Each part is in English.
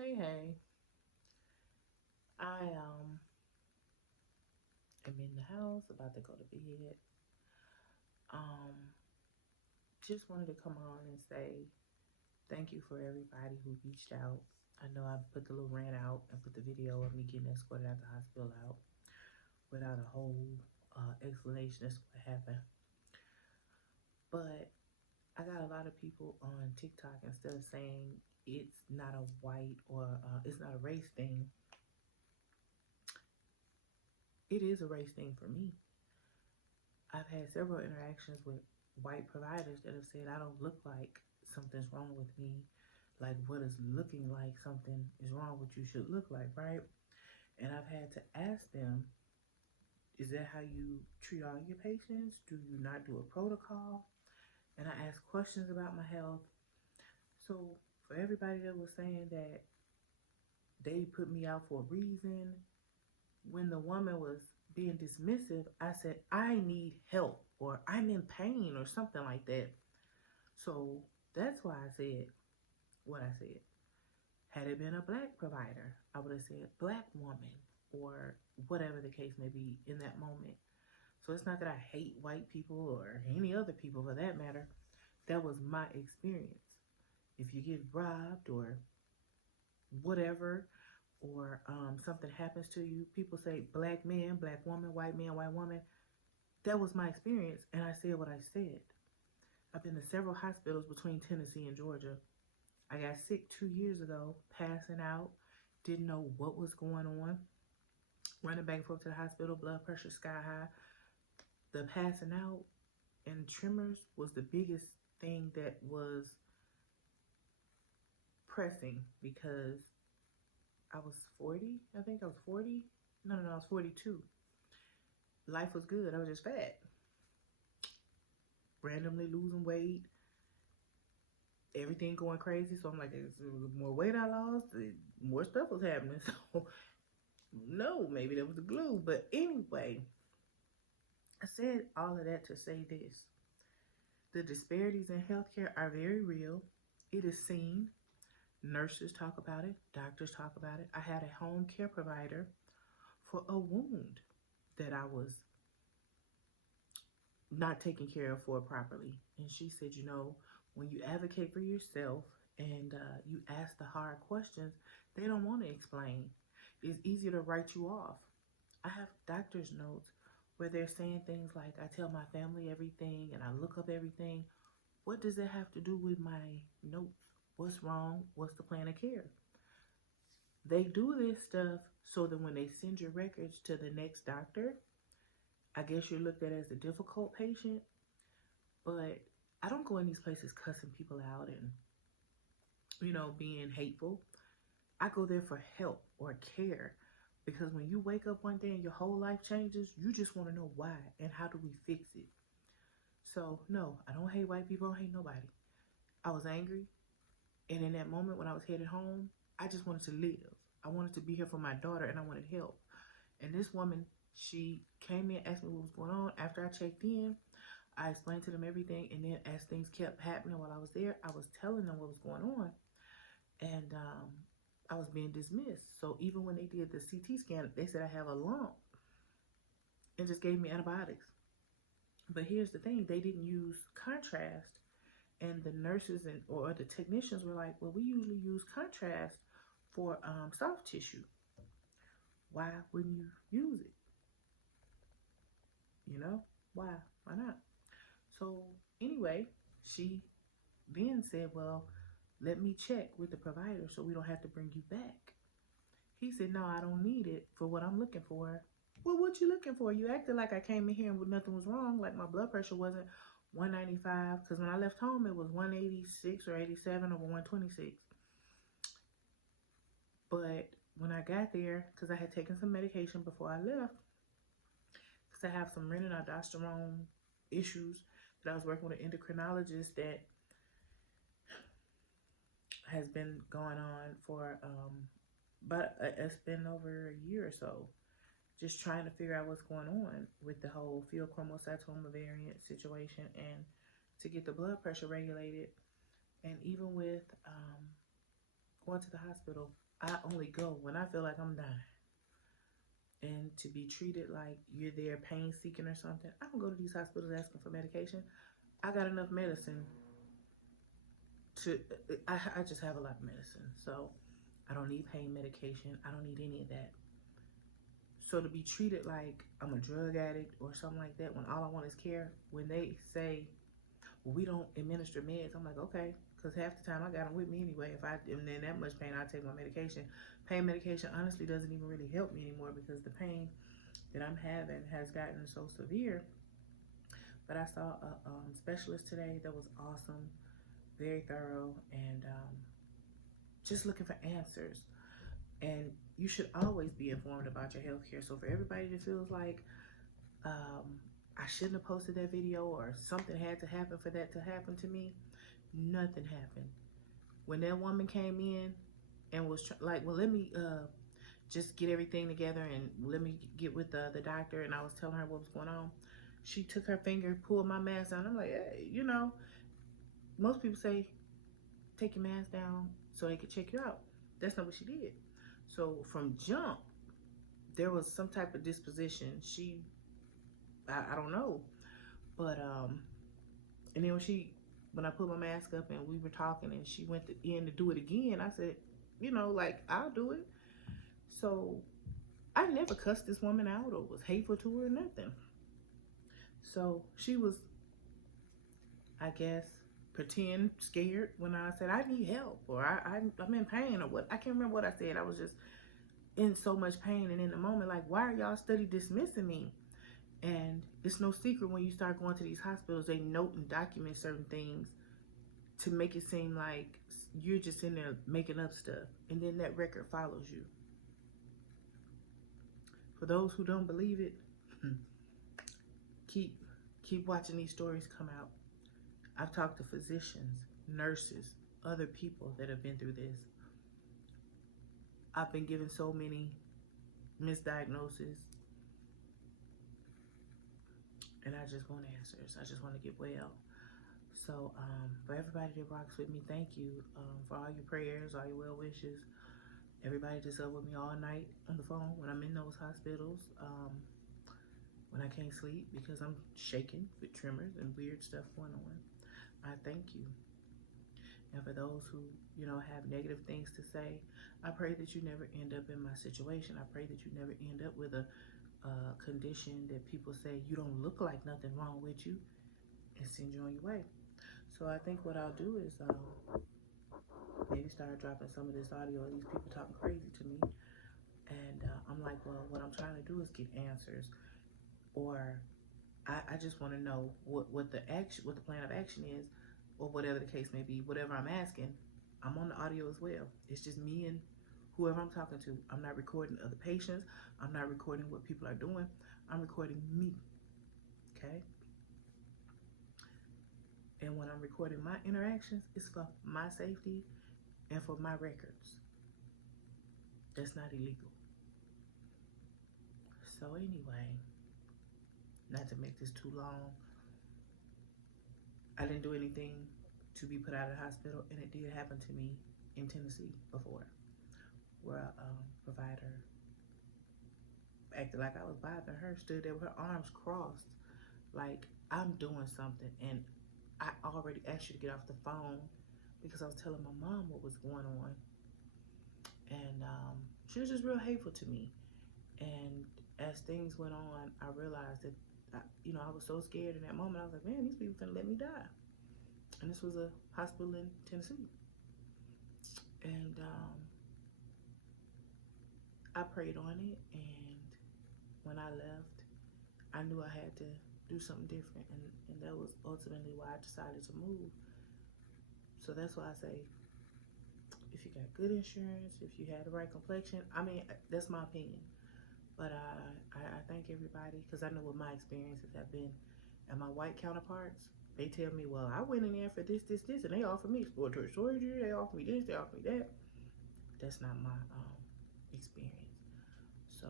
Hey, I am in the house about to go to bed. Um, just wanted to come on and say thank you for everybody who reached out. I know I put the little rant out and put the video of me getting escorted out the hospital out without a whole explanation as to what happened. But I got a lot of people on TikTok, instead of saying it's not a white or it's not a race thing, it is a race thing for me. I've had several interactions with white providers that have said I don't look like something's wrong with me. Like, what is looking like something is wrong, what you should look like, right? And I've had to ask them, is that how you treat all your patients? Do you not do a protocol? And I ask questions about my health. So for everybody that was saying that they put me out for a reason, when the woman was being dismissive, I said, I need help, or I'm in pain, or something like that. So that's why I said what I said. Had it been a black provider, I would have said black woman, or whatever the case may be in that moment. So it's not that I hate white people or any other people for that matter. That was my experience. If you get robbed or whatever, or something happens to you, people say black man, black woman, white woman. That was my experience, and I said what I said. I've been to several hospitals between Tennessee and Georgia. I got sick 2 years ago, passing out, didn't know what was going on, running back and forth to the hospital, blood pressure sky high. The passing out and tremors was the biggest thing that was pressing, because I was 40. I think I was 40. No, I was 42. Life was good. I was just fat. Randomly losing weight, everything going crazy. So I'm like, the more weight I lost, the more stuff was happening. So no, maybe that was the glue. But anyway, I said all of that to say this. The disparities in healthcare are very real. It is seen. Nurses talk about it. Doctors talk about it. I had a home care provider for a wound that I was not taken care of for properly. And she said, when you advocate for yourself and you ask the hard questions, they don't want to explain. It's easier to write you off. I have doctor's notes where they're saying things like, I tell my family everything and I look up everything. What does that have to do with my notes? What's wrong? What's the plan of care? They do this stuff so that when they send your records to the next doctor, I guess you're looked at as a difficult patient. But I don't go in these places cussing people out and, being hateful. I go there for help or care, because when you wake up one day and your whole life changes, you just want to know why and how do we fix it. So, no, I don't hate white people. I don't hate nobody. I was angry. And in that moment when I was headed home, I just wanted to live. I wanted to be here for my daughter and I wanted help. And this woman, she came in, asked me what was going on. After I checked in, I explained to them everything. And then as things kept happening while I was there, I was telling them what was going on. And I was being dismissed. So even when they did the CT scan, they said I have a lump and just gave me antibiotics. But here's the thing, they didn't use contrast. And the nurses or the technicians were like, well, we usually use contrast for soft tissue. Why wouldn't you use it? Why? Why not? So anyway, she then said, well, let me check with the provider so we don't have to bring you back. He said, no, I don't need it for what I'm looking for. Well, what you looking for? You acted like I came in here and nothing was wrong, like my blood pressure wasn't 195, because when I left home, it was 186 or 87 over 126. But when I got there, because I had taken some medication before I left, because I have some renin-aldosterone issues that I was working with an endocrinologist that has been going on for but it's been over a year or so, just trying to figure out what's going on with the whole pheochromocytoma variant situation and to get the blood pressure regulated. And even with going to the hospital, I only go when I feel like I'm dying. And to be treated like you're there pain seeking or something, I don't go to these hospitals asking for medication. I got enough medicine to, I just have a lot of medicine. So I don't need pain medication. I don't need any of that. So to be treated like I'm a drug addict or something like that when all I want is care, when they say, well, we don't administer meds, I'm like, okay, because half the time I got them with me anyway. If I am in that much pain, I take my medication. Pain medication honestly doesn't even really help me anymore because the pain that I'm having has gotten so severe. But I saw a specialist today that was awesome, very thorough, and just looking for answers. And you should always be informed about your health care. So for everybody that feels like I shouldn't have posted that video or something had to happen for that to happen to me, nothing happened. When that woman came in and was like, well, let me just get everything together and let me get with the doctor, and I was telling her what was going on, she took her finger, pulled my mask down. I'm like, hey, you know, most people say take your mask down so they could check you out. That's not what she did. So from jump, there was some type of disposition. I don't know, but and then when I put my mask up and we were talking and she went in to do it again, I said, you know, like, I'll do it. So I never cussed this woman out or was hateful to her or nothing. So she was, I guess, pretend scared when I said I need help or I'm in pain or what. I can't remember what I said. I was just in so much pain, and in the moment, like, why are y'all study dismissing me? And it's no secret when you start going to these hospitals, they note and document certain things to make it seem like you're just in there making up stuff, and then that record follows you. For those who don't believe it, keep watching these stories come out. I've talked to physicians, nurses, other people that have been through this. I've been given so many misdiagnoses, and I just want answers. I just want to get well. So for everybody that rocks with me, thank you for all your prayers, all your well wishes. Everybody that's up with me all night on the phone when I'm in those hospitals, when I can't sleep because I'm shaking with tremors and weird stuff going on. I thank you. And for those who, you know, have negative things to say, I pray that you never end up in my situation. I pray that you never end up with a condition that people say you don't look like nothing wrong with you and send you on your way. So I think what I'll do is maybe start dropping some of this audio of these people talking crazy to me. And I'm like, well, what I'm trying to do is get answers. Or I just want to know what the plan of action is, or whatever the case may be. Whatever I'm asking, I'm on the audio as well. It's just me and whoever I'm talking to. I'm not recording other patients. I'm not recording what people are doing. I'm recording me. Okay? And when I'm recording my interactions, it's for my safety and for my records. That's not illegal. So anyway, not to make this too long, I didn't do anything to be put out of the hospital, and it did happen to me in Tennessee before, where a provider acted like I was bothering her, stood there with her arms crossed, like I'm doing something, and I already asked you to get off the phone because I was telling my mom what was going on, and she was just real hateful to me. And as things went on, I realized that I was so scared in that moment. I was like, man, these people finna let me die. And this was a hospital in Tennessee. And I prayed on it, and when I left, I knew I had to do something different, and that was ultimately why I decided to move. So that's why I say, if you got good insurance, if you had the right complexion, I mean, that's my opinion. But I thank everybody, because I know what my experiences have been. And my white counterparts, they tell me, well, I went in there for this, and they offered me exploratory surgery, they offered me this, they offered me that. That's not my experience. So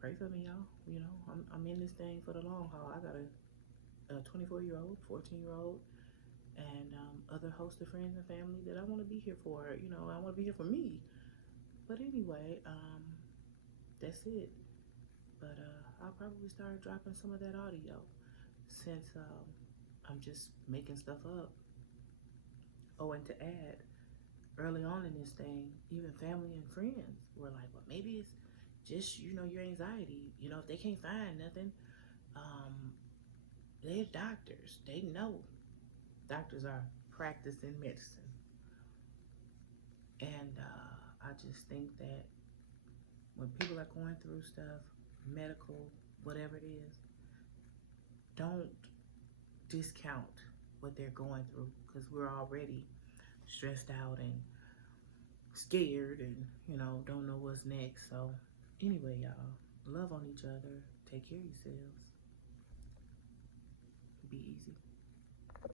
pray for me, y'all. You know, I'm in this thing for the long haul. I got a 24-year-old, 14-year-old, and other hosts of friends and family that I want to be here for. You know, I want to be here for me. But anyway, that's it. But I'll probably start dropping some of that audio since I'm just making stuff up. Oh, and to add, early on in this thing, even family and friends were like, well, maybe it's just, your anxiety. If they can't find nothing, um, they're doctors. They know. Doctors are practicing medicine. And I just think that when people are going through stuff, medical, whatever it is, don't discount what they're going through because we're already stressed out and scared and, don't know what's next. So, anyway, y'all, love on each other, take care of yourselves, be easy.